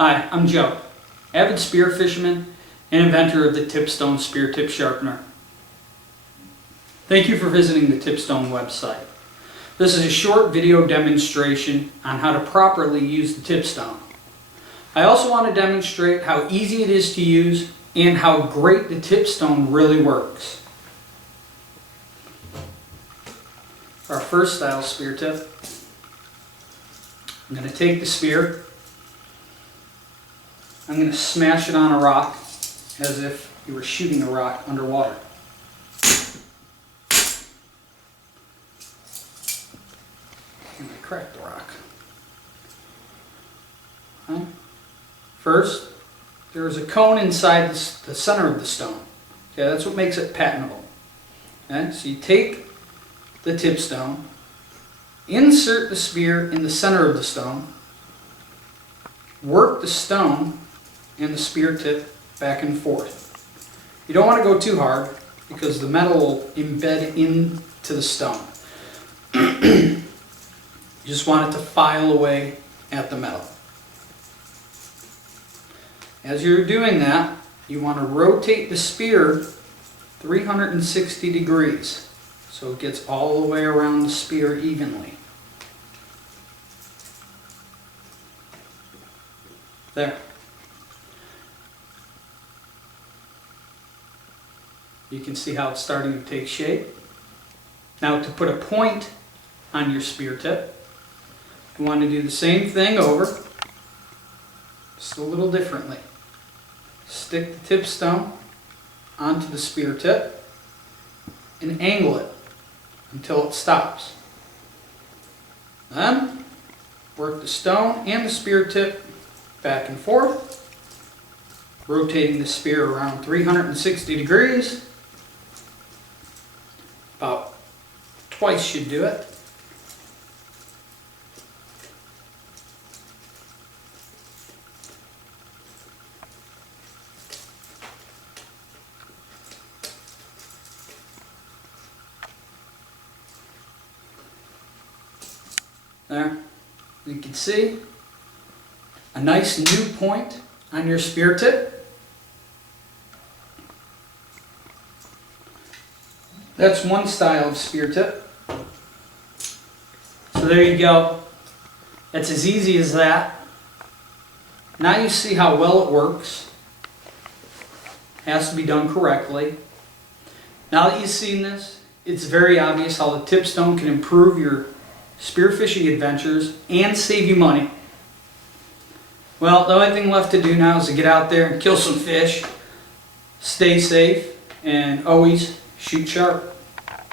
Hi, I'm Joe, avid spear fisherman and inventor of the TIPSTONE spear tip sharpener. Thank you for visiting the TIPSTONE website. This is a short video demonstration on how to properly use the TIPSTONE. I also want to demonstrate how easy it is to use and how great the TIPSTONE really works. For our first style spear tip, I'm going to take the spear, I'm going to smash it on a rock as if you were shooting a rock underwater. And I crack the rock. Okay. First, there is a cone inside the center of the stone. Okay, that's what makes it patentable. Okay, so you take the TIPSTONE, insert the spear in the center of the stone, work the stone and the spear tip back and forth. You don't want to go too hard because the metal will embed into the stone. You just want it to file away at the metal. As you're doing that, you want to rotate the spear 360 degrees so it gets all the way around the spear evenly. There. You can see how it's starting to take shape. Now to put a point on your spear tip, you want to do the same thing over, just a little differently. Stick the TIPSTONE onto the spear tip and angle it until it stops. Then work the stone and the spear tip back and forth, rotating the spear around 360 degrees. About twice should do it. There, you can see a nice new point on your spear tip. That's one style of spear tip. So there you go. It's as easy as that. Now you see how well it works. It has to be done correctly. Now that you've seen this, it's very obvious how the TIPSTONE can improve your spearfishing adventures and save you money. Well, the only thing left to do now is to get out there and kill some fish, stay safe, and always shoot sharp.